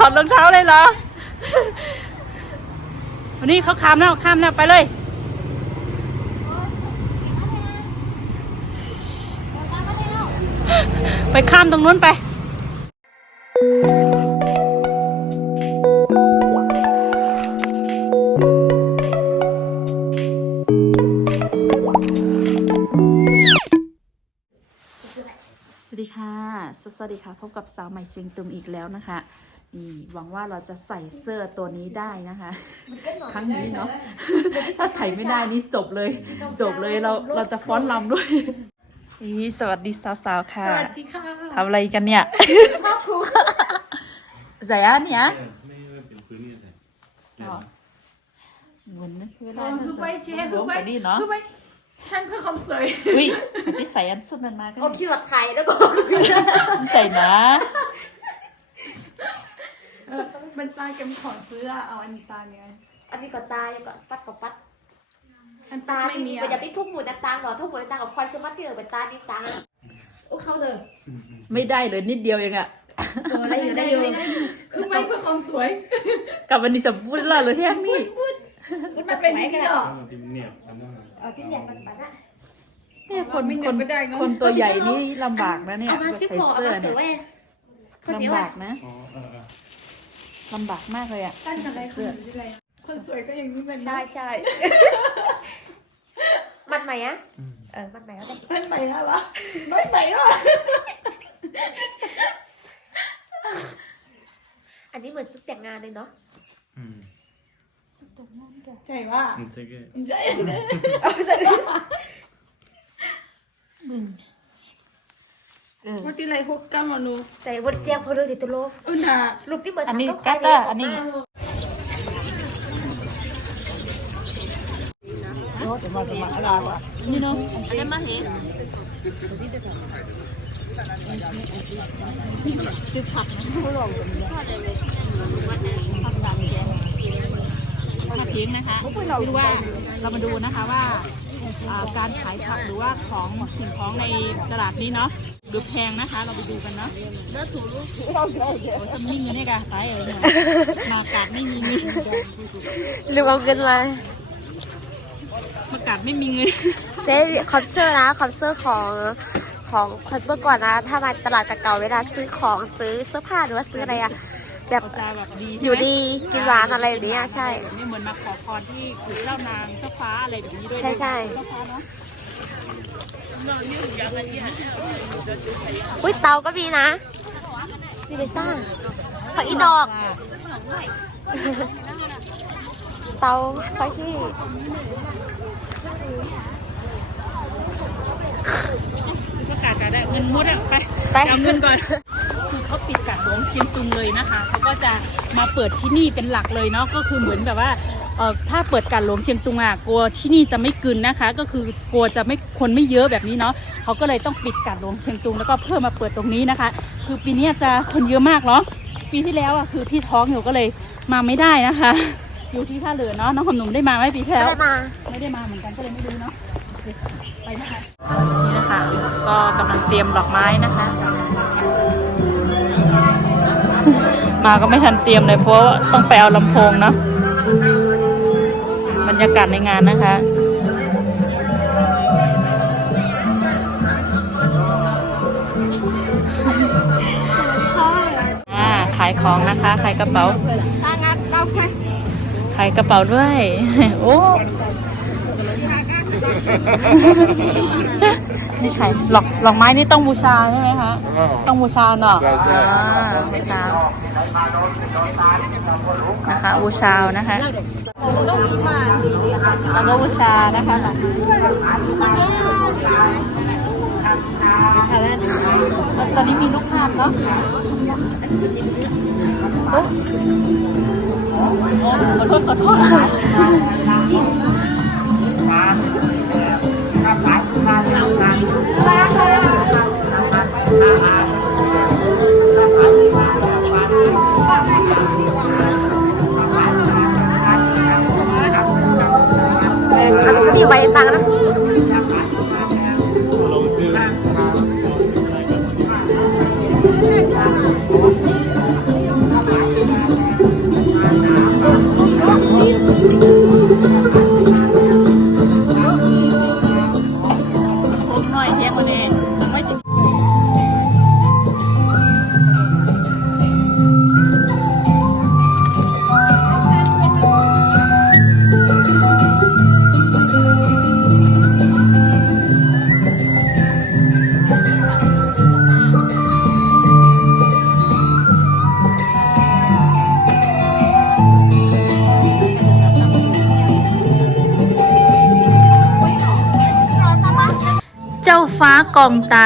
ถอดรองเท้าเลยเหรอ วันนี้เขาข้ามแล้วข้ามแล้วไปเลย ไปข้ามตรงนู้นไปสวัสดีค่ะ สวัสดีค่ะ พบกับสาวใหม่เชียงตุงอีกแล้วนะคะ นี่หวังว่าเราจะใส่เสื้อตัวนี้ได้นะคะ ครั้งนี้เนาะถ้าใส่ไม่ได้นี่จบเลย จบเลยเราเราจะฟ้อนรำด้วยนี่สวัสดีสาวๆค่ะสวัสดีค่ะทำอะไรกันเนี่ยใส่อันเนี้ยไม่ไม่เป็นพื้นนี่เลยอ๋อเหมือนเวเอลาอคือไปเจ๊คือไปไปนี่เนาะคือไปฉันเพื่อความสวยอุ้ยที่ใส่อันสุดนั้นมากันเอาที่วัดไทยแล้วก็ใจนะ เออมันตาเก็มขอซื้ออะเอาอันนี้ตาเนี่ยอันนี้ก็ตายก็ปัดกับปัดอันตาตาไม่ไม่มีมีมันจะอะไปทุบหมุนตางหรอทุบหมุนตางกับคอยซื้อมาที่เออเป็นตานี่ตาโอ้เข้าเลยไม่ได้เลยนิดเดียวเองอะเออได้อยู่ได้อยู่คือไปเพื่อความสวยกับวันนี้สมบูรณ์แล้วเลยแค่นี้มันเป็นอย่างนี้เหรอถ้ามันที่เนี่ยทำได้ไหมเอาที่เนี่ยมันปัดอะเนี่ยคนไม่คเงินนก็ได้เนอะ คนตัวใหญ่นี่ลำบากนะเนี่ยเอามาซิใส่พอเอาเสื้อมาถืเนี่อยว่าคนเดียวลำอะบากนะอ๋อเออเออ ลำบากมากเลยอะตั้งอะไรคนอยู่ที่ไรคนสวยก็อย่างนี้เป็นใช่ใช่มัดใหม่อะเออมัดใหม่แล้วได้เป็นใหม่แล้วเหรอไม่ใหม่แล้วเหรออันนี้เหมือนชุดแต่งงานเลยเนาะอืมใช่ว่ามันจะเกิดใช่เออวันที่ไรฮุกกันมานูใจบดเจี๊ยบเขาเลยติดตัวโลกอุณาลูกที่เบอร์อัสานมนี้ต้องกัคาตยเตอร์อันนี้นี่เนาะอันนี้มา เห็นคือผักนะผู้ลงทอดเลยผักดำแดงผักทิ้งนะคะไม่รู้ว่าเรามาดูนะคะว่าอ่าการขายผักหรือว่าของสิ่งของในตลาดนี้เนาะ ดูแพงนะคะ เราไปดูกันเนาะโอ้ยจะมีเงินได้กะไปเออเนี่ยมากาดไม่มีเงินหรือเอาเงินมามากาดไม่มีเงินเซฟคอมเซอร์นะคอมเซอร์ของของคนเมื่อก่อนนะ ถ้ามาตลาดตะเก่าเวลาซื้อของซื้อเสื้อผ้าหรือว่าซื้ออะไรอะแบบเขาจะแบบดีอยู่ดีกินหวานอะไรแบบนี้อะใช่ แบบนี้เหมือนมาขอพรที่ขุนเจ้านางเจ้าฟ้าอะไรแบบนี้ด้วยใช่ใช่ เจ้าฟ้าเนาะ อุ้ยเตาก็มีนะนี่ไปสร้างผักอีดอก เตาไฟที่ซื้อประกาศกันได้เงินมุดอะไปไปเอาเงินก่อน หลวงเชียงตุงเลยนะคะเขาก็จะมาเปิดที่นี่เป็นหลักเลยเนาะก็คือเหมือนแบบว่าเออถ้าเปิดกาดหลวงเชียงตุงอะกลัวที่นี่จะไม่กลืนนะคะ ก็คือกลัวจะไม่คนไม่เยอะแบบนี้เนาะเขาก็เลยต้องปิดกาดหลวงเชียงตุงแล้วก็เพิ่มมาเปิดตรงนี้นะคะ คือปีนี้จะคนเยอะมากเนาะปีที่แล้วอะคือพี่ท้องอยู่ก็เลยมาไม่ได้นะคะ อยู่ที่ท่าเรือเนาะน้องขนหนุ่มได้มาไหมปีที่ไม่แล้วได้มาไม่ได้มาเหมือนกันก็เลยไม่รู้เนาะไปนะคะนี่นะคะก็กำลังเตรียมดอกไม้นะคะ มาก็ไม่ทันเตรียมเลยเพราะว่าต้องไปเอาลำโพงเนาะบรรยากาศในงานนะคะอ่าขายของนะคะขายกระเป๋าทางงานเก้าแค่ขายกระเป๋าด้วย โอ้ นี่ขายหลอกหลอกไม้นี่ต้องบูชาใช่ไหมคะ ต้องบูชาเนาะอ่าบูชานะคะบูชานะคะแล้วก็บูชานะคะตอนนี้มีลูกภาพเนาะโอ้ขอโทษขอโทษ มีใบตังนะากองไต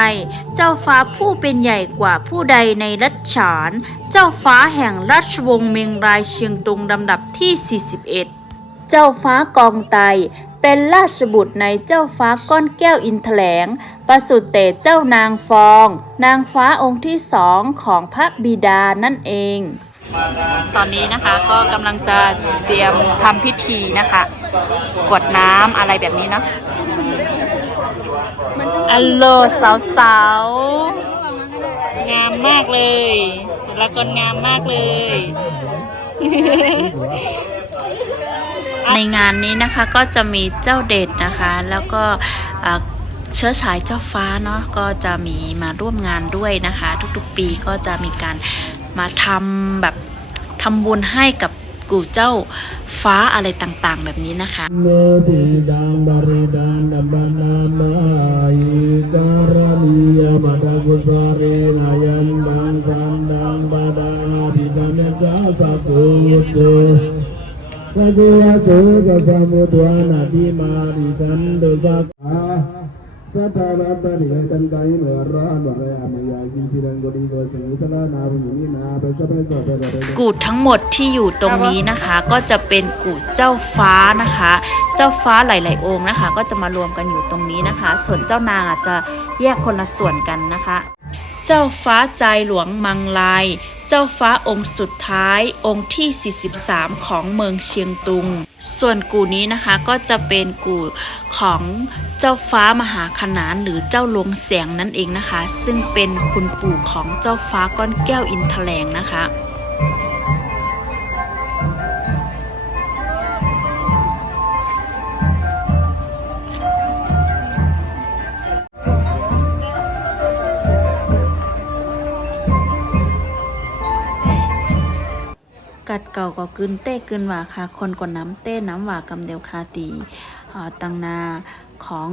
เจ้าฟ้าผู้เป็นใหญ่กว่าผู้ใดในรัชฉาน เจ้าฟ้าแห่งราชวงศ์เมงรายเชียงตุงลำดับที่ 41 เจ้าฟ้ากองไตเป็นราชบุตรในเจ้าฟ้าก้อนแก้วอินแถลง ประสุเตเจ้านางฟอง นางฟ้าองค์ที่สองของพระบิดานั่นเอง ตอนนี้นะคะก็กำลังจะเตรียมทำพิธีนะคะ กวดน้ำอะไรแบบนี้เนาะ อัลโหลสาวๆงามมากเลยละกนงามมากเลย ในงานนี้นะคะก็จะมีเจ้าเดชนะคะ แล้วก็เชื้อสายเจ้าฟ้าเนาะก็จะมีมาร่วมงานด้วยนะคะ ทุกๆปีก็จะมีการมาทำแบบทำบุญให้กับ กู่เจ้าฟ้าอะไรต่างๆ แบบนี้นะคะโนติดังบริดังดัมบานามาอิการณียมัตกุสารีนายันดังสันดังบาดาปิจันจาจะโจะสัมมุตวานาติมาดิสันโดสัพพะสัทธารัตนิตันกายสา นาบุญนินาเปจเปจเปเกูดทั้งหมดที่อยู่ตรงนี้นะคะ ก็จะเป็นกูดเจ้าฟ้านะคะ เจ้าฟ้าหลาย ๆ องค์นะคะ ก็จะมารวมกันอยู่ตรงนี้นะคะ ส่วนเจ้านางอาจจะแยกคนละส่วนกันนะคะ เจ้าฟ้าใจหลวงมังลาย เจ้าฟ้าองค์สุดท้ายองค์ที่ 43 ของเมืองเชียงตุง ส่วนกูนี้นะคะก็จะเป็นกูของเจ้าฟ้ามหาขนานหรือเจ้าหลวงแสงนั่นเองนะคะ ซึ่งเป็นคุณปู่ของเจ้าฟ้าก้อนแก้วอินทแถลงนะคะ เก่าก็กึนเต้กึนว่าค่ะคนกว่าน้ำเต้น้ำว่ากำเดียวคาตีอ่อตังนาของ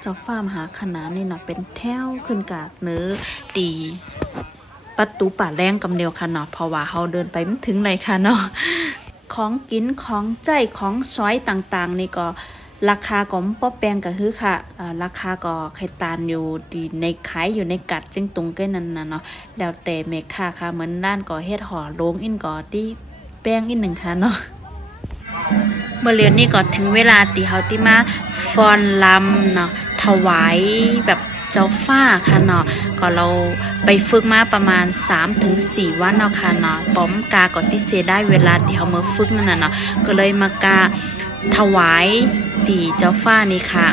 เจ้าฟ้ามหาขนานนี่นะเป็นแถวขึ้นกากเนื้อตีประตูป่าแรงกำเดียวค่ะเนาะเพราะว่าเขาเดินไปไม่ถึงเลยค่ะเนาะของกินของใจของช้อยต่างๆ นี่ก็ราคาก็ป้อแปลงก็คือค่ะอ่าราคาก็ไข่ตานอยู่ดีในขายอยู่ในกัดจึงตรงกล้นั้นนะเนาะแล้วแต่เมคค่าค่ะเหมือนด้านก่อเฮ็ดห่อโลงอินก่อที่ แป้งอินหนึ่งค่ะเนาะเมื่อเรียนนี่ก็ถึงเวลาตีเฮาที่มาฟอนลำเนาะถวายแบบเจ้าฟ้าค่ะเนาะก็เราไปฝึกมาประมาณ 3-4 วันเนาะค่ะเนาะป้อมกาก่อนที่เสียได้เวลาที่เฮาเมาฝึกนั่นน่ะเนาะก็เลยมากาถวายตีเจ้าฟ้านี่ค่ะ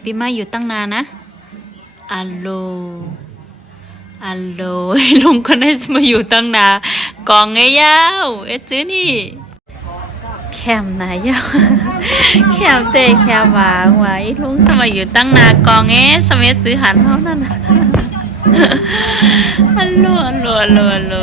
อย่าพี่มาอยู่ตั้งนานนะอัลโลอัลโลลุงก็ได้มาอยู่ตั้งนานกองไงยาวเอ๊ะจื้อนี่แคมนายาวแคมเตะแคมหวางไว้ลุงทำไมอยู่ตั้งนานกองเอ๊ะสมัยซื้อหันเท่านั้นะอัลโลอัลโลอัลโลอัลโล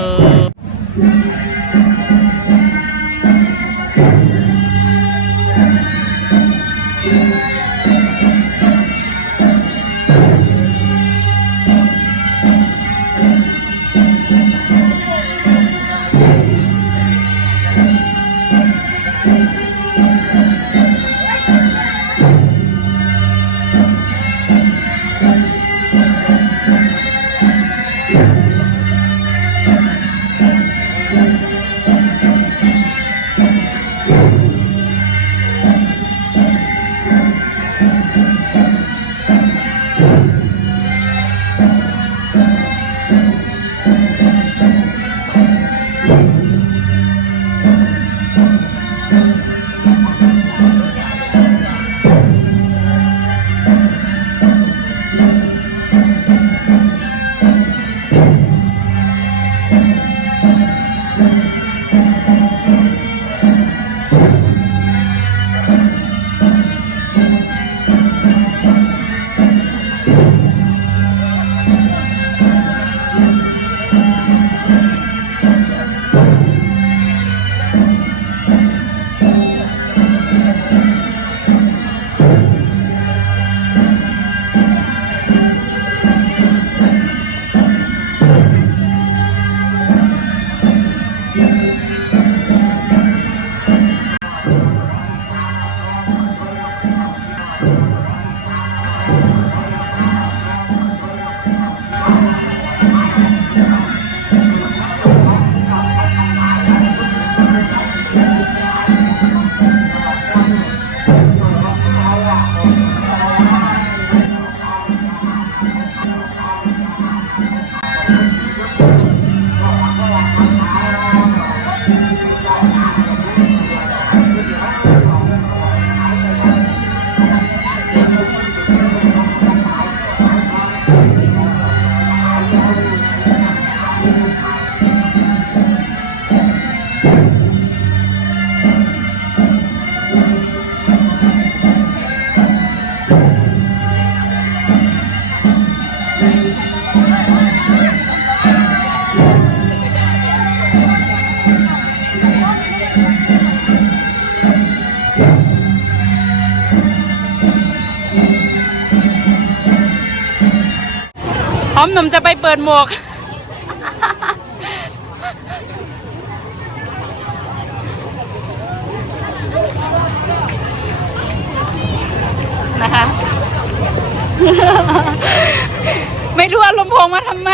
นุ่มจะไปเปิดหมวก นะคะ ไม่รู้อาลำโพงมาทำไม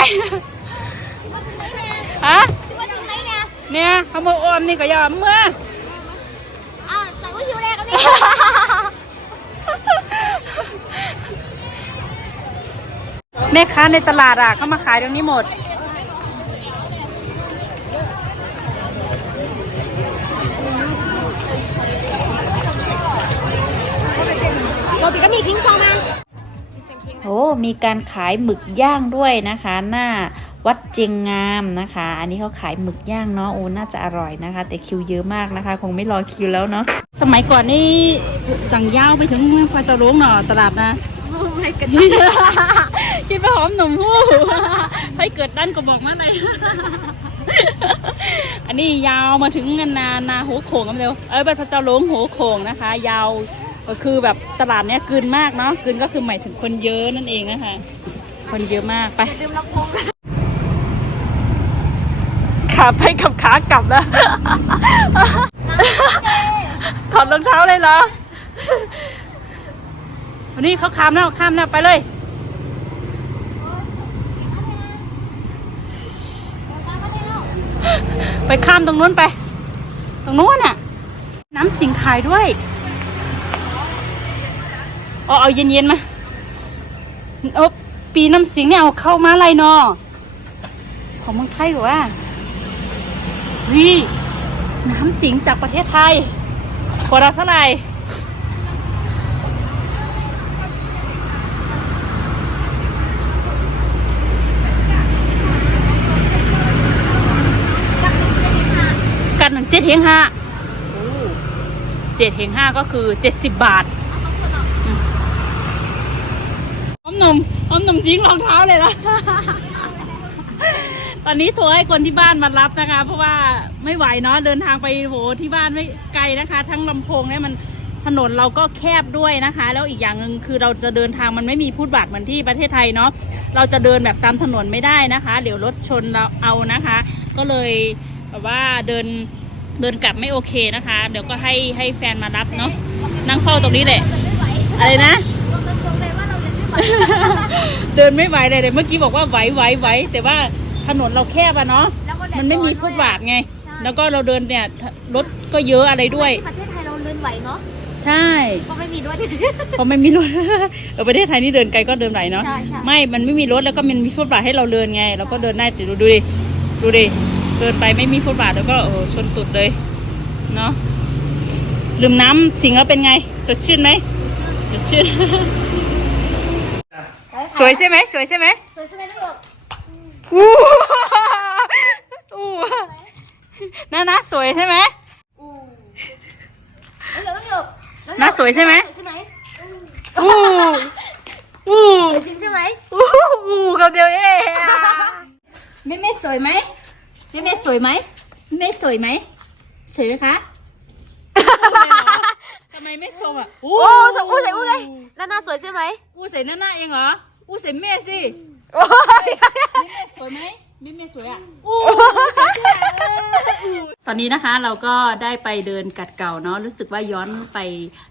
ฮะ เนี่ยเนี่ยเขามาออมนี่ก็ยอมเมื่อ อ้าวแต่ว่าหิวแรงกันนี่ แม่ค้าในตลาดอะเขามาขายตรงนี้หมด โรตีก็มีพิงซองมาโอ้มีการขายหมึกย่างด้วยนะคะ หน้าวัดเจงงามนะคะ อันนี้เขาขายหมึกย่างเนาะโอ้น่าจะอร่อยนะคะ แต่คิวเยอะมากนะคะ คงไม่รอคิวแล้วเนาะสมัยก่อนนี่จังยาวไปถึงฟ้าจะลุงเนาะตลาดนะ ไม่กันคิดว่าหอมหนุ่มหู้ให้เกิดด้านก็บอกมาเลยอันนี้ยาวมาถึงนานาหัวโขงกันเร็วเออบัดพระเจ้าหลวงหัวโขงนะคะ ยาวก็คือแบบตลาดเนี้ยกืนมากเนาะกืนก็คือหมายถึงคนเยอะนั่นเองนะคะ คนเยอะมากไปขาไปกับขากลับนะถอดรองเท้าเลยเหรอ วันนี้เขาข้ามแล้วข้ามแล้วไปเลยไปข้ามตรงนู้นไป ตรงนู้นน่ะ น้ำสิงขายด้วยเอาเอาเย็นๆมาเอาปีน้ำสิงเนี่ยเอาเข้ามาอะไรเนาะของเมืองไทยเหรอวะวิน้ำสิงจากประเทศไทยขวดละเท่าไหร่ กันหนึ่ง เจ็ดเฮงห้าเจ็ดเฮงห้าก็คือเจ็ดสิบบาทอ้อมนมอ้อมนมทิ้งรองเท้าเลยละตอนนี้โทรให้คนที่บ้านมารับนะคะ เพราะว่าไม่ไหวเนาะเดินทางไปโหที่บ้านไม่ไกลนะคะ ทั้งลำโพงเนี่ยมันถนนเราก็แคบด้วยนะคะ แล้วอีกอย่างหนึ่งคือเราจะเดินทางมันไม่มีฟุตบาทเหมือนที่ประเทศไทยเนาะเราจะเดินแบบตามถนนไม่ได้นะคะ เดี๋ยวรถชนเราเอานะคะ ก็เลยแบบว่าเดิน เดินกลับไม่โอเคนะคะ เดี๋ยวก็ให้ให้แฟนมารับเนาะนั่งเฝ้าตรงนี้แหละอะไรนะ เดินไม่ไหวเลยเดี๋ยวเมื่อกี้บอกว่าไหวไหวไหวแต่ว่าถนนเราแคบอะเนาะมันไม่มีฟุตบาทไง แล้วก็เราเดินเนี่ยรถก็เยอะอะไรด้วยประเทศไทยเราเดินไหวเนาะใช่ก็ไม่มีด้วยเพราะไม่มีรถเออประเทศไทยนี่เดินไกลก็เดินไหวเนาะใช่ใช่ไม่มันไม่มีรถแล้วก็มันมีฟุตบาทให้เราเดินไงเราก็เดินได้แต่ดูดูดิดูดิ เดินไปไม่มีฟุตบาทแล้วก็โอ้โหชนตุดเลยเนาะลืมน้ำสิงแล้วเป็นไง สดชื่นไหมสดชื่น สวยใช่ไหมสวยใช่ไหมสวยใช่ไหมลูกอู้อู้น่าน่าสวยใช่ไหมอู้แล้วเดี๋ยวต้องหยกหน้าสวยใช่ไหมใช่ไหมอู้อู้สวยจริงใช่ไหมอู้อู้กับเดียวเองแม่แม่สวยไหม แม่แม่สวยไหมแม่สวยไหมสวยไหมคะทำไมไม่ชมอะโอ้สวยอู้ใส่อู้เลยน่าน่าสวยใช่ไหมอู้ใส่หน้าหน้าเองเหรออู้ใส่แม่สิโอ้ยแม่สวยไหมแม่แม่สวยอะอู้ตอนนี้นะคะเราก็ได้ไปเดินกัดเก่าเนาะรู้สึกว่าย้อนไป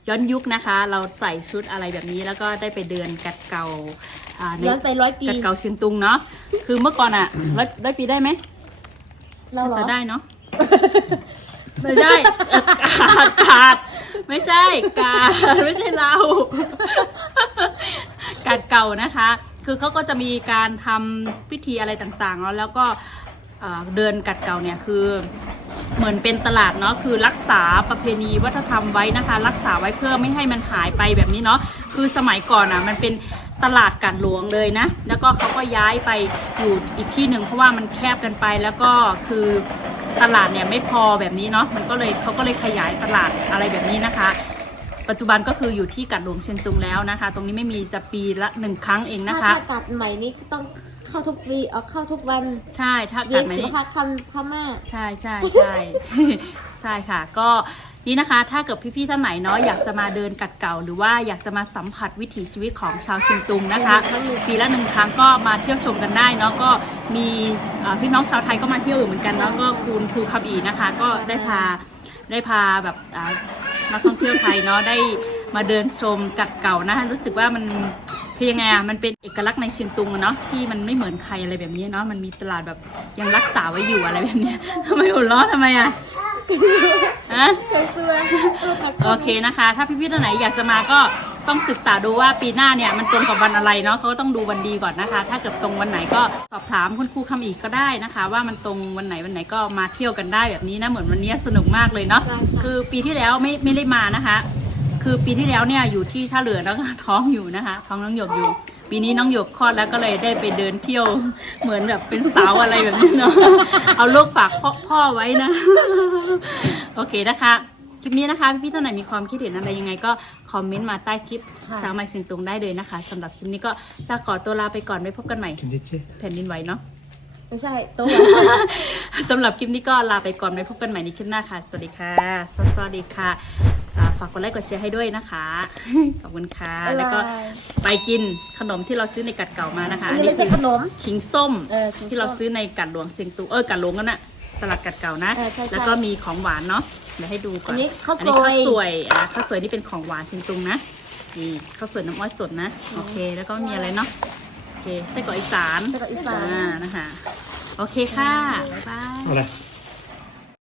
ย้อนยุคนะคะ เราใส่ชุดอะไรแบบนี้แล้วก็ได้ไปเดินกัดเก่าอ่าในย้อนไปร้อยปีกัดเก่าเชียงตุงเนาะคือเมื่อก่อนอะร้อยร้อยปีได้ไหม เราเหรอ จะได้เนาะไม่ใช่เอ่อกาดกาดไม่ใช่กาดไม่ใช่เรา กาดเก่านะคะ คือเขาก็จะมีการทำพิธีอะไรต่างๆเนาะแล้วก็เอ่อเดินกัดเก่าเนี่ยคือ เหมือนเป็นตลาดเนาะคือรักษาประเพณีวัฒนธรรมไว้นะคะ รักษาไว้เพื่อไม่ให้มันหายไปแบบนี้เนาะคือสมัยก่อนอะมันเป็น ตลาดกัดหลวงเลยนะ แล้วก็เขาก็ย้ายไปอยู่อีกที่หนึ่งเพราะว่ามันแคบกันไปแล้วก็คือตลาดเนี่ยไม่พอแบบนี้เนาะมันก็เลยเขาก็เลยขยายตลาดอะไรแบบนี้นะคะ ปัจจุบันก็คืออยู่ที่กัดหลวงเชียงตุงแล้วนะคะ ตรงนี้ไม่มีจะปีละหนึ่งครั้งเองนะคะ ถ้าตัดใหม่นี่ต้อง เข้าทุกวีเอาเข้าทุกวันใช่ถ้าเรีกัยดนไหม ศิลนี่ปะคำพม่า ใช่ใช่ใช่ ใช่ค่ะ ก็นี่นะคะ ถ้าเกิดพี่ๆท่านไหนเนาะอยากจะมาเดินกัดเก่า หรือว่าอยากจะมาสัมผัสวิถีชีวิตของชาวเชียงตุงนะคะปีละหนึ่งครั้งก็มาเที่ยวชมกันได้เนาะก็มีเอ่อพี่น้องชาวไทยก็มาเที่ยวอยู่เหมือนกันเนาะก็คุณครูคำอีนะคะ ก็ได้พาได้พาแบบอ่านักท่องเที่ยวไทยเนาะได้มาเดินชมกัดเก่านะคะรู้สึกว่ามันคือยังไงอะมันเป็นเอกลักษณ์ในเชียงตุงอะเนาะที่มันไม่เหมือนใครอะไรแบบนี้เนาะมันมีตลาดแบบยังรักษาไว้อยู่อะไรแบบเนี้ยทำไมหัวเราะทำไมอะฮะ เคยซื้อโอเคนะคะ ถ้าพี่ๆท่านไหนอยากจะมาก็ต้องศึกษาดูว่าปีหน้าเนี่ยมันตรงกับวันอะไรเนาะเขาก็ต้องดูวันดีก่อนนะคะ ถ้าเกิดตรงวันไหนก็สอบถามคุณครูคำอีกก็ได้นะคะ ว่ามันตรงวันไหนวันไหนก็มาเที่ยวกันได้แบบนี้นะเหมือนวันนี้สนุกมากเลยเนาะคือปีที่แล้วไม่ไม่ได้มานะคะ คือปีที่แล้วเนี่ยอยู่ที่ท่าเรือแล้วก็ท้องอยู่นะคะ ท้องน้องหยกอยู่ ปีนี้น้องหยกคลอดแล้วก็เลยได้ไปเดินเที่ยวเหมือนแบบเป็นสาวอะไรแบบนี้เนาะเอาลูกฝากพ่อพอไว้นะ โอเคนะคะคลิปนี้นะคะ พี่ๆท่านไหนมีความคิดเห็นอะไรยังไงก็คอมเมนต์มาใต้คลิปสาวไมสิงตุงได้เลยนะคะสำหรับคลิปนี้ก็จะขอตัวลาไปก่อนไว้พบกันใหม่แผ่นดินไหวเนาะไม่ใช่ตัวสำหรับคลิปนี้ก็ลาไปก่อนไว้พบกันใหม่ในคลิปหน้าค่ะ สวัสดีค่ะ สวัสดีค่ะาฝากกดไลค์กดแชร์ให้ด้วยนะคะ ขอบคุณค่ะบ๊ายบายแล้วก็ไปกินขนมที่เราซื้อในกัดเก่ามานะคะอันนี้ไม่ใช่ขนมขิงส้มเออขิงส้มที่เราซื้อในกัดหลวงเซียงตุงเออกัดหลวงกันน่ะตลาดกัดเก่านะเออใช่ๆแล้วก็มีของหวานเนาะเดี๋ยวให้ดูก่อนอันนี้ข้าวอันนี้ข้าวซสอยวยอะข้าวสวยนี่เป็นของหวานเซียงตุงนะนี่ข้าวสวยน้ำอ้อยสดนะโอเค แล้วก็มีอะไรเนาะโอเคไส้กรอกอีสานไส้กรอกอีสานอ่านะคะโอเคค่ะบ๊ายบายอะไร